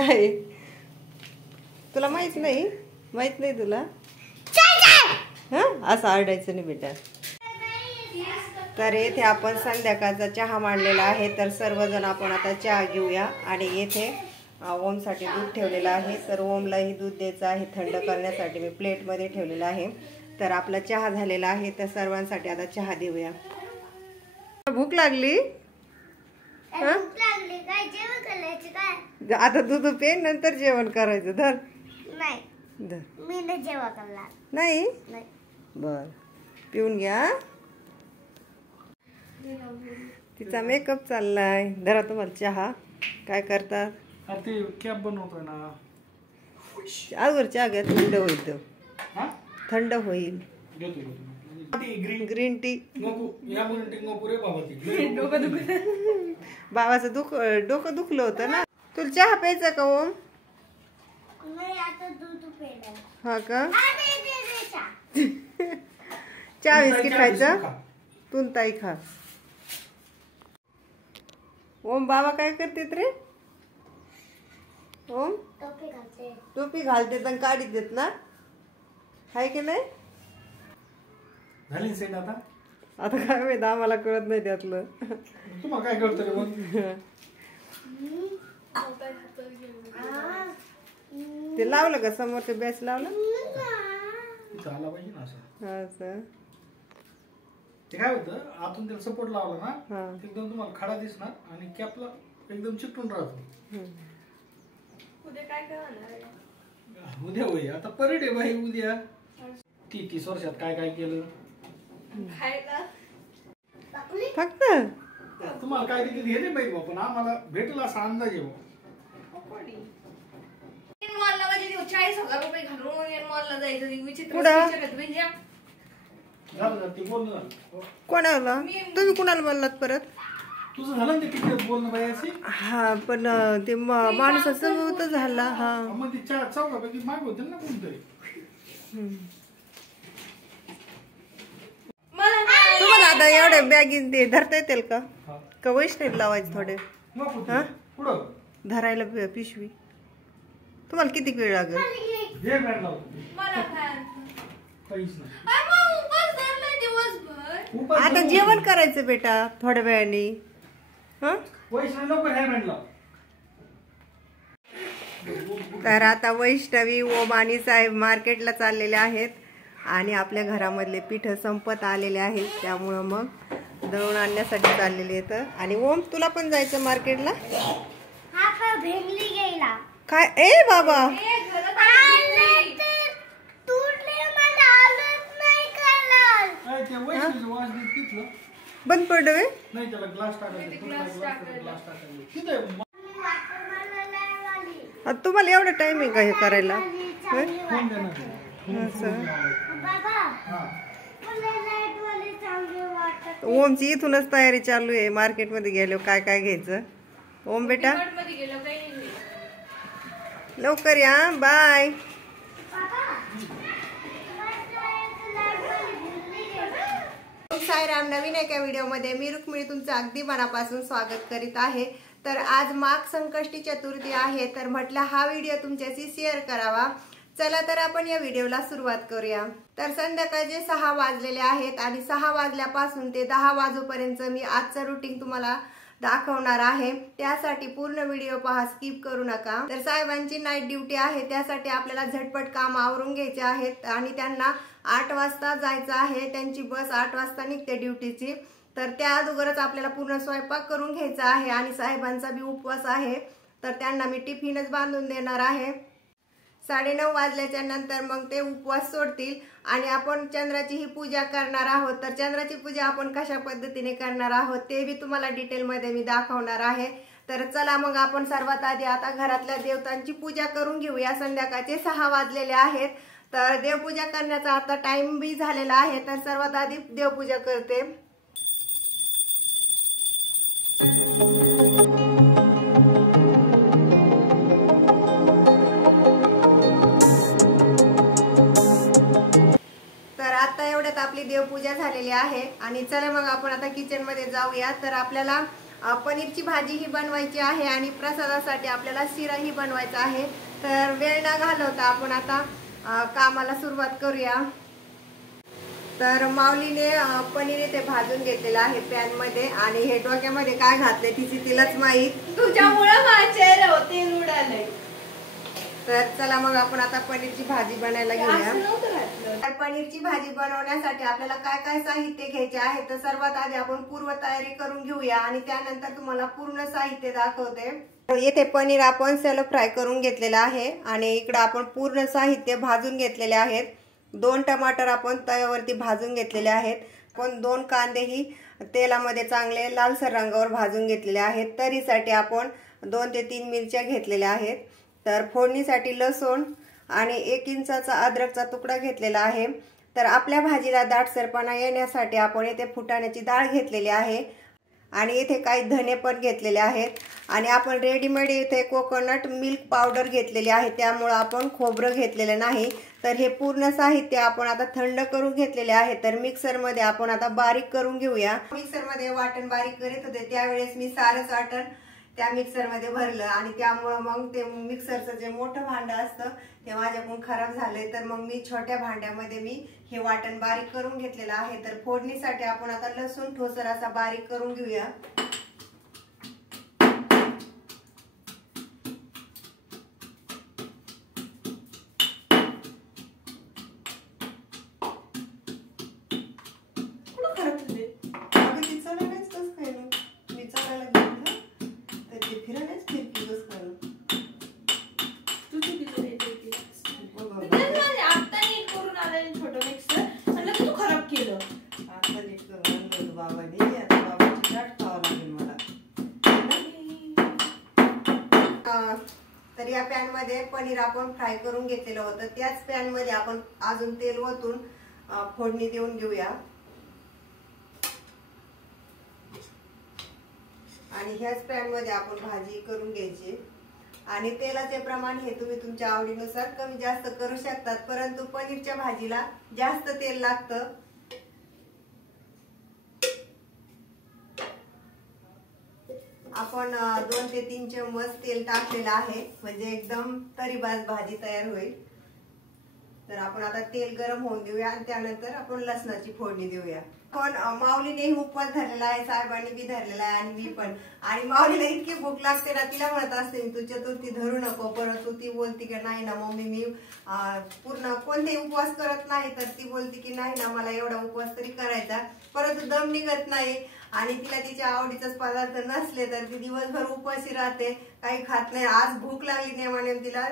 काय तुला माहित नाही? माहित नाही तुला? हा असं आरडायचं नाही बेटा. तर येथे आपण संध्याकाळचा चहा मांडलेला आहे. तर सर्वजण आपण आता चहा घेऊया. आणि येथे ओमसाठी दूध ठेवलेलं आहे. तर ओमलाही दूध द्यायचं आहे थंड करण्यासाठी. मी प्लेटमध्ये ठेवलेलं आहे. तर आपला चहा झालेला आहे. तर सर्वांसाठी आता चहा देऊया. भूक लागली? आता दूध पे नंतर जेवण करायचं. धर मी नाही जेवण करणार. नाही बर पिऊन घ्या. तिचा मेकअप चाललाय. धरा तुम्हाला चहा. काय करतात? ते कॅप बनवतोय ना. अगोदर चहा घ्या. थंड होईल तो. थंड होईल. Green tea. बाबाचं डोकं दुखलं होतं ना. तुला चहा प्यायचा का ओम? हा का? चहा बिस्किट खायचा. तू ताई खा. ओम बाबा काय करतेत रे? ओम टोपी घालते तर काढी देत ना. हाय की नाही? झाली सेट आता. आता काय माहित आम्हाला कळत नाही त्यातलं. तुम्हाला काय कळतं रे मग? ते लावलं का समोर? ते बॅच लावलं झाला पाहिजे ना असं. असं ते काय होतं आतून त्याला सपोर्ट लावला ना हा. एकदम तुम्हाला खडा दिसणार आणि कॅपला एकदम चिपटून राहतो. उद्या काय करणार? उद्या होई. आता परेड आहे बाई उद्या. 30 वर्षात काय काय केलं खायला फक्त. तुम्हाला काय किती हे नाही माहिती पण आम्हाला भेटला असा अंदाज येऊ. मॉलला म्हणजे 40,000 रुपये घालून मॉलला जायचं विचित्र. झालं ते बोलणं झालं. कोणाला? तुम्ही कुणाला बोललात परत? तुझं झालं ना ते किती बोलणं बाई. हा पण ते माणसाचं होतं झाला. हा मग ते 4 पैकी माग होते ना कोणतरी. तुम्हाला आता एवढ्या बॅगी ते धरता येतील का? का वैष्णव लावायचं थोडे? हा पुढं धरायला पिशवी. तुम्हाला किती वेळ लागेल? हे मॅट लावतो. मला काय काहीच नाही. दिवसभर आता जेवण करायचं बेटा थोड्या वेळाने. हा वैष्णव नको हे मॅट लाव. तर आता वैष्णवी ओम आणि साहेब मार्केटला चाललेले आहेत. आणि आपल्या घरामधले पीठ संपत आलेले आहेत. त्यामुळं मग दळून आणण्यासाठी चाललेले आहेत. आणि ओम तुला पण जायचं मार्केटला? काय ए बाबा बंद पडलं वे? नाही त्याला ग्लास टाकायचं. तुम्हाला एवढा टाइम आहे का हे करायला? ओमची इथूनच तयारी चालू आहे. मार्केटमध्ये गेलो काय काय घ्यायचं. ओम बेटा लवकर या. बाय. साईराम. नवीन एका व्हिडिओमध्ये मी रुक्मिणी तुमचं अगदी मनापासून स्वागत करीत आहे. तर आज माघ संकष्टी चतुर्थी आहे. तर म्हटलं हा व्हिडिओ तुमच्याशी शेअर करावा. चला तर आपण या व्हिडिओला सुरुवात करूया. तर संध्याकाळचे 6 वाजलेले आहेत. आणि 6 वाजल्यापासून ते 10 वाजोपर्यंत मी आजचं रुटीन तुम्हाला दाखवणार आहे. त्यासाठी पूर्ण व्हिडिओ पहा, स्किप करू नका. तर साहेबांची नाईट ड्युटी आहे. त्यासाठी आपल्याला झटपट काम आवरून घ्यायचे आहेत. आणि त्यांना 8 वाजता जायचं आहे. त्यांची बस 8 वाजता निघते ड्युटीची. तर त्या अगोदरच आपल्याला पूर्ण स्वयंपाक करून घ्यायचा आहे. आणि साहेबांचा बी उपवास आहे. तर त्यांना मी टिफिनच बांधून देणार आहे. 9:30 वाजल्याच्या नंतर मग ते उपवास सोडतील. आणि आपण चंद्राची ही पूजा करणार आहोत. तर चंद्राची पूजा आपण कशा पद्धतीने करणार आहोत ते बी तुम्हाला डिटेलमध्ये मी दाखवणार आहे. तर चला मग आपण सर्वात आधी आता घरातल्या देवतांची पूजा करून घेऊया. संध्याकाळचे 6 वाजलेले आहेत. तर देवपूजा करण्याचा आता टाइम बी झालेला आहे. तर सर्वात आधी देवपूजा करते. तर आता एवढ्यात आपली देवपूजा झालेली आहे. आणि चला मग आपण आता किचन मध्ये जाऊया. तर आपल्याला पनीरची भाजी ही बनवायची आहे आणि प्रसादासाठी आपल्याला शिराही बनवायचा आहे। तर वेळ न घालवता आपण आता कामाला सुरुवात करूया। तर माऊलीने पनीर इथे भाजून घेतलेलं आहे पॅन मध्ये आणि हे डोक्यामध्ये काय घातले तिलाच माहित। तुझ्यामुळे माझ्या चेहऱ्यावर तेल उडालंय। तर चला मग आपण आता पनीरची भाजी बनायला घेऊया। पनीरची भाजी बनवण्यासाठी आपल्याला काय काय साहित्य घ्यायचे आहे तर सर्वात आधी आपण पूर्व तयारी करून घेऊया आणि त्यानंतर तुम्हाला पूर्ण साहित्य दाखवते। येथे पनीर आपण सेलो फ्राय करून घेतलेला आहे आणि इकडे आपण पूर्ण साहित्य भाजून घेतलेले आहेत। 2 टमाटर आपण तव्यावरती भाजून घेतलेले आहेत। आपण 2 कांदेही तेलामध्ये चांगले लालसर रंगावर भाजून घेतलेले आहेत। तरीसाठी आपण 2 ते 3 मिरच्या घेतलेल्या आहेत। तर फोडणीसाठी लसूण आणि 1 इंचाचा अद्रकचा तुकडा घेतलेला आहे। तर आपल्या भाजीला दाटसरपणा येण्यासाठी आपण येथे फुटाण्याची डाळ घेतलेली आहे आणि इथे काही धने पण घेतलेले आहेत आणि आपण रेडीमेड इथे कोकोनट मिल्क पावडर घेतलेली आहे, त्यामुळे आपण खोबरं घेतलेलं नाही। तर हे पूर्ण साहित्य आपण आता थंड करून घेतलेले आहे। तर मिक्सर मध्ये आपण आता बारीक करून घेऊया। मिक्सर मध्ये वाटण बारीक करीत होते त्यावेळेस मी सारंच वाटण त्या मिक्सर मध्ये भरलं आणि त्यामुळे मग ते मिक्सरचं जे मोठं भांडं असतं ते माझ्याकडून खराब झालंय। तर मग मी छोट्या भांड्यामध्ये मी हे वाटण बारीक करून घेतलेलं आहे। तर फोडणीसाठी आपण आता लसूण ठोसर असा बारीक करून घेऊया। तर या पॅन मध्ये पनीर आपण फ्राय करून घेतलेलं होतं, त्याच पॅन मध्ये आपण अजून तेल ओतून फोडणी देऊन घेऊया आणि ह्याच पॅन मध्ये आपण भाजी करून घ्यायची। आणि तेलाचे प्रमाण हे तुम्ही तुमच्या आवडीनुसार कमी जास्त करू शकतात, परंतु पनीरच्या भाजीला जास्त तेल लागतं। आपण 2 ते 3 चम्मच तेल टाकलेलं आहे म्हणजे एकदम तरीबाज भाजी तयार होईल। तर आपण आता तेल गरम होऊन देऊया आणि त्यानंतर आपण लसणाची फोडणी देऊया। पण माऊलीने उपवास धरलेला आहे, साहेबांनी बी धरलेला आहे आणि मी पण। आणि माऊलीला इतकी भूक लागते ना, तिला म्हणत असते तू चतुर्थी धरू नको, परंतु ती बोलती की नाही ना मम्मी मी पूर्ण कोणते उपवास करत नाही। तर ती बोलती की नाही ना मला एवढा उपवास तरी करायचा, परंतु दम निघत नाही आणि तिला तिच्या आवडीचाच पदार्थ नसले तर ती दिवसभर उपाशी राहते, काही खात नाही। आज भूक लागली नाही म्हणून तिला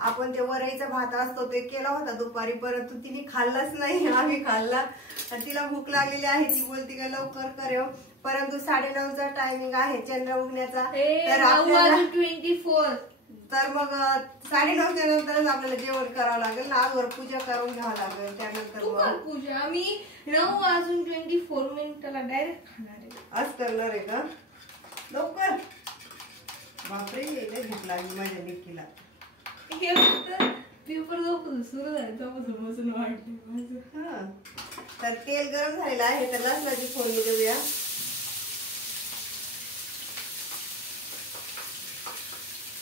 आपण ते वरईचा भात असतो ते केला होता दुपारी, परंतु तिने खाल्लाच नाही, आम्ही खाल्ला। तिला भूक लागलेली आहे, ती बोलती का लवकर करेव, परंतु 9:30चा टायमिंग आहे चंद्र उगण्याचा। तर आपल्याला 24 तर मग 9:30च्या नंतरच आपल्याला जेवण करावं लागेल ना, आजवर पूजा करून घ्यावं लागेल। त्यानंतर मग पूजा आम्ही 9:24 डायरेक्ट खाणार आहे। आज करणार आहे का लवकर? बापरे यायला घेत लागली माझ्या निक्कीला। हे फक्त पेपर जोपर्यंत सुरू झाले तेव्हापासून वाटलं माझं। तर तेल गरम झालेलं आहे, तर लसणाची फोडणी देऊया।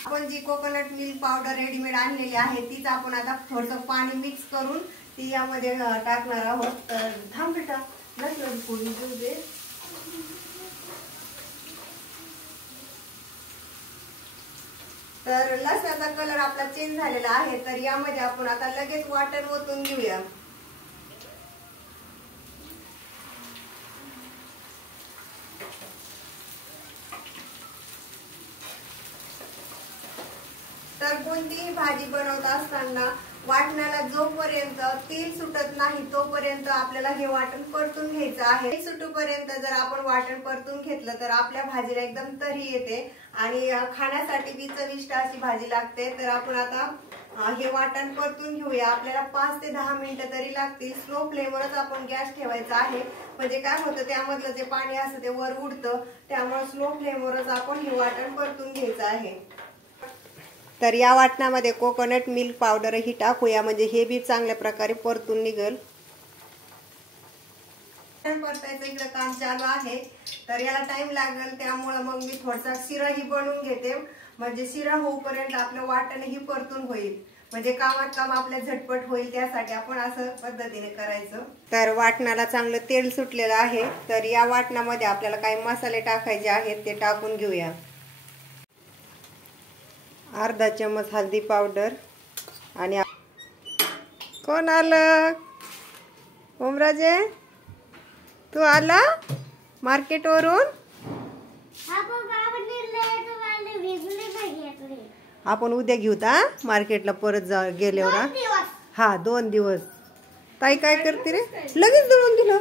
आपण जी कोकोनट मिल्क पावडर रेडीमेड आणलेली आहे तीच आपण आता थोडंसं पाणी मिक्स करून ती यामध्ये टाकणार आहोत। तर थांब बेटा, लसणाची फोडणी देऊ दे। तर लसणाचा कलर आपला चेंज झालेला आहे, तर यामध्ये आपण आता लगेच वाटण ओतून घेऊया। तर कोणतीही भाजी बनवत असताना वाटणाला जोपर्यंत तेल सुटत नाही तोपर्यंत आपल्याला हे वाटण परतून घ्यायचं आहे। तेल सुटूपर्यंत जर आपण वाटण परतून घेतलं तर आपल्या भाजीला एकदम तरी येते आणि खाण्यासाठी बी चविष्ट अशी भाजी लागते। तर आपण आता हे वाटण परतून घेऊया। आपल्याला 5 ते 10 मिनिटं तरी लागतील। स्लो फ्लेमवरच आपण गॅस ठेवायचा आहे, म्हणजे काय होतं त्यामधलं जे पाणी असतं ते वर उडतं, त्यामुळे स्लो फ्लेमवरच आपण हे वाटण परतून घ्यायचं आहे। तर या वाटणामध्ये कोकोनट मिल्क पावडर ही टाकूया, म्हणजे हे बी चांगल्या प्रकारे परतून निघेल। परतायचं इकडे काम चालू आहे, तर याला टाइम लागेल, त्यामुळे मग मी थोडासा शिरा ही बनवून घेते. म्हणजे शिरा होऊपर्यंत आपलं वाटण ही परतून होईल, म्हणजे कामात काम आपल्या झटपट होईल, त्यासाठी आपण असं पद्धतीने करायचं. तर वाटणाला चांगलं तेल सुटलेलं आहे, तर या वाटणामध्ये आपल्याला काही मसाले टाकायचे आहेत ते टाकून घेऊया. अर्धा चमच हळदी पावडर आणि कोण आलं? ओमराजे, तू आला मार्केट वरून? आपण उद्या घेऊ मार्केटला परत गेल्यावर. हा 2 दिवस. ताई काय करते रे? लगेच दळून दिलं.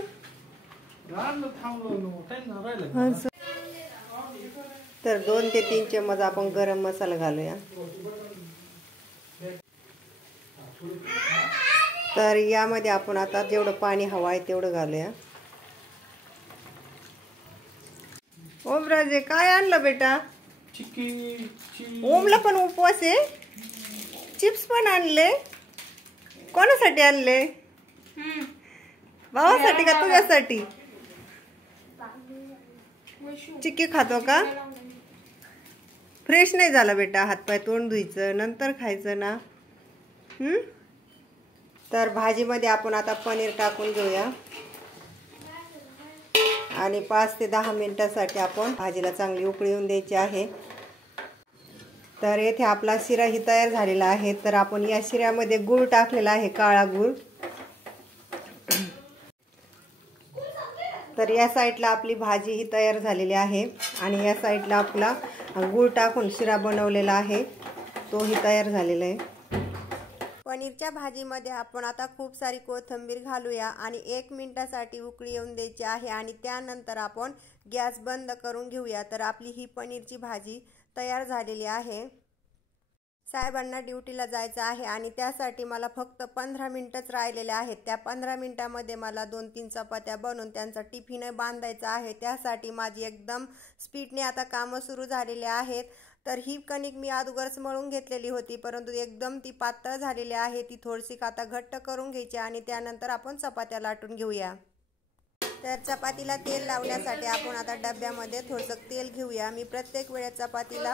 तर 2 ते 3 चमच आपण गरम मसाला घालूया. तर यामध्ये आपण आता जेवढं पाणी हवं आहे तेवढं घालूया. ओमराजे काय आणलं बेटा? ओमला पण उपवास आहे. चिप्स पण आणले. कोणासाठी आणले? भावासाठी का तुझ्यासाठी? चिक्की खातो का? फ्रेश नाही झाला बेटा, हातपाय तोंड धुयचं नंतर खायचं ना. तर भाजीमध्ये आपण आता पनीर टाकून घेऊया आणि 5 ते 10 मिनिटांसाठी आपण भाजीला चांगली उकळी येऊन द्यायची आहे. तर येथे आपला शिरा ही तयार झालेला आहे. तर आपण या शिऱ्यामध्ये गूळ टाकलेला आहे, काळा गूळ. तर या साईडला आपली भाजी ही तयार झालेली आहे आणि या साईडला आपला गूळ टाकून शिरा बनवलेला आहे, तोही तयार झालेला आहे. पनीरच्या भाजीमध्ये आपण आता खूप सारी कोथिंबीर घालूया आणि 1 मिनिटासाठी उकळी येऊन द्यायची आहे आणि त्यानंतर आपण गॅस बंद करून घेऊया. तर आपली ही पनीरची भाजी तयार झालेली आहे. साहेबांना ड्युटीला जायचं आहे आणि त्यासाठी मला फक्त 15 मिनिटच राहिलेले आहेत. त्या 15 मिनिटामध्ये मला 2-3 चपात्या बनवून त्यांचा टिफिन बांधायचा आहे. त्यासाठी माझी एकदम स्पीडने आता कामं सुरू झालेली आहेत. तर ही कणिक मी अगोदरच मळून घेतलेली होती, परंतु एकदम ती पातळ झालेली आहे. ती थोडीशी आता घट्ट करून घ्यायची आणि त्यानंतर आपण चपात्या लाटून घेऊया. तर चपातीला तेल लावण्यासाठी आपण आता डब्यामध्ये थोडंसं तेल घेऊया. मी प्रत्येक वेळेस चपातीला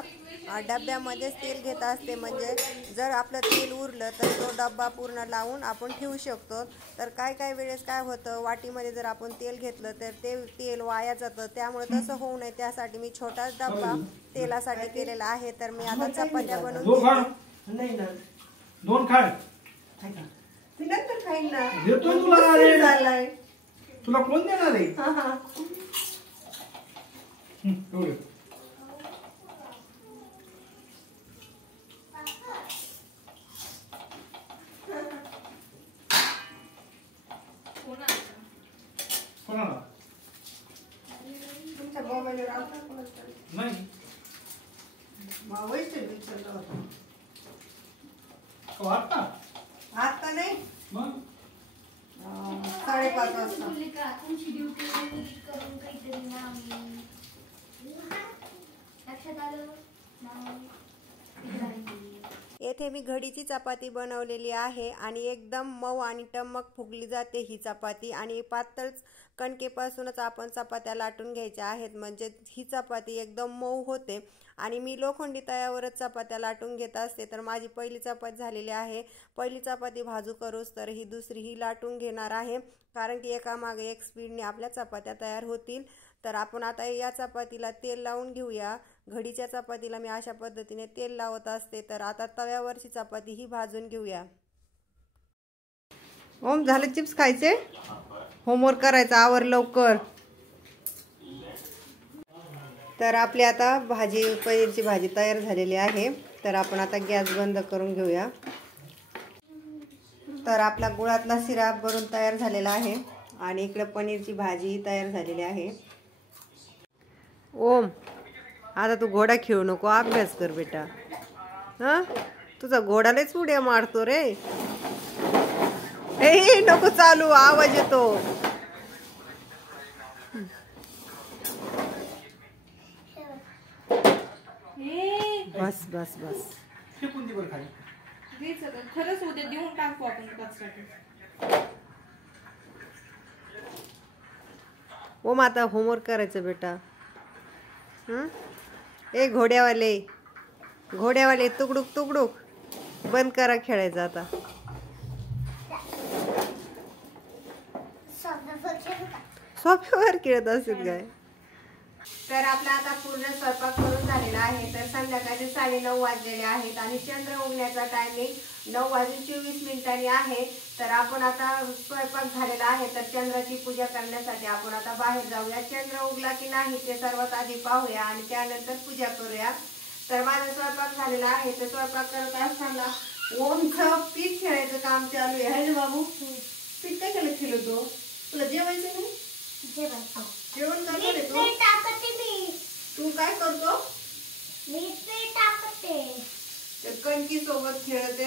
डब्यामध्येच तेल घेत असते, म्हणजे जर आपलं तेल उरलं तर तो डब्बा पूर्ण लावून आपण ठेवू शकतो. तर काय वेळेस काय होतं, वाटीमध्ये जर आपण तेल घेतलं तर ते तेल वाया जातं, त्यामुळे तसं होऊ नये त्यासाठी मी छोटाच डब्बा तेलासाठी केलेला आहे. तर मी आता चपात्या बनवून तुला कोण देणार आहे? कोणाला? तुमच्या मोबाईलवर आलता नाही. आता नाही, मग 5:30 वाजता. तुमची ड्युटी करून काहीतरी लक्षात आलं. येथे मी घडीची चपाती बनवलेली आहे आणि एकदम मऊ आणि टम्मक फुगली जाते ही चपाती. आणि पातळ कणकेपासूनच आपण चपात्या लाटून घ्यायच्या आहेत, म्हणजे ही चपाती एकदम मऊ होते. आणि मी लोखंडी तव्यावरच चपात्या लाटून घेत असते. तर माझी पहिली चपाती झालेली आहे. पहिली चपाती भाजू करूच तर ही दुसरी ही लाटून घेणार आहे, कारण की एकामागे एक स्पीडने आपल्या चपात्या तयार होतील. तर आपण आता या चपातीला तेल लावून घेऊया. घडीच्या चपातीला मी अशा पद्धतीने तेल लावत असते. तर आता तव्यावरची चपाती ही भाजून घेऊया. ओम, झाले चिप्स खायचे? होमवर्क करायचा, आवर लवकर. तर आपली आता पनीरची भाजी तयार झालेली आहे. तर आपण आता गॅस बंद करून घेऊया. तर आपला गुळातला शिरा भरून तयार झालेला आहे आणि इकडे पनीरची भाजी तयार झालेली आहे. ओम, आता तू घोडा खेळू नको, अभ्यास कर बेटा. तुझा घोडा लयच उड्या मारतो रे. ए नको चालू, आवाज येतो. बस बस बस. खरंच उद्या देऊन टाकू आपण. ओम आता होमवर्क करायचं बेटा. ए घोड्यावाले तुकडूक तुकडूक बंद करा खेळायचं आता. सोफ्यावर खेळत असेल काय. तर आपला आता पूर्ण स्वयंपाक करून झालेला आहे. तर संध्याकाळचे 9:30 वाजलेले आहेत आणि चंद्र उगण्याचा टायमिंग 9:24 आहे. तर आपण आता स्वयंपाक झालेला आहे. तर चंद्राची पूजा करण्यासाठी आपण आता बाहेर जाऊया. चंद्र उगला की नाही ते सर्वात आधी पाहूया आणि त्यानंतर पूजा करूया. तर माझा स्वयंपाक झालेला आहे. तर स्वयंपाक करत असताना ओमचं पीठ खेळायचं काम चालू आहे. बाबू पीठ काय केलं खेळतो तुला जेवायचं नाही. जेवण करणार तू काय करतो. कणकी सोबत खेळते.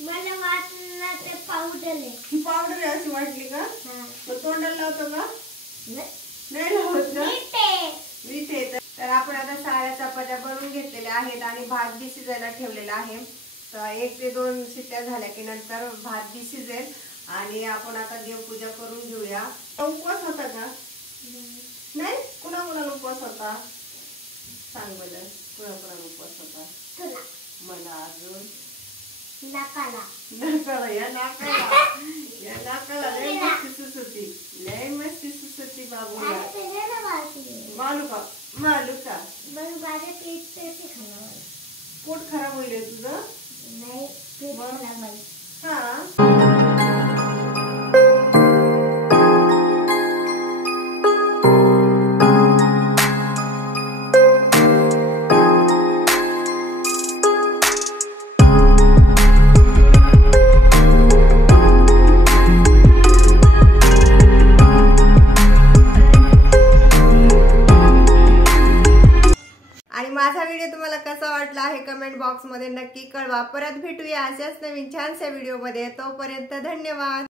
मला वाटलं ते पावडर आहे. पावडर आहे अशी वाटली का. तोंडाला लावतो का. नाही लावत का. मीठ आहे. तर आपण आता साऱ्या चपात्या बनवून घेतलेल्या आहेत आणि भात बी शिजायला ठेवलेला आहे. तर 1 ते 2 शिट्ट्या झाल्या की नंतर भात बी शिजेल आणि आपण आता देवपूजा करून घेऊया. उपवास होता का. नाही कुणाला उपवास होता सांग मला. कुणाला उपवास होता. तुला मला अजून नाकाला या नाकाला लय मस्ती सुसुती बाबूला. मालूका पोट खराब होईल तुझं. आणि माझा व्हिडिओ तुम्हाला कसा वाटला आहे कमेंट बॉक्स मध्ये नक्की कळवा. परत भेटूया अशाच नवीन छानशा व्हिडिओ मध्ये. तोपर्यंत धन्यवाद.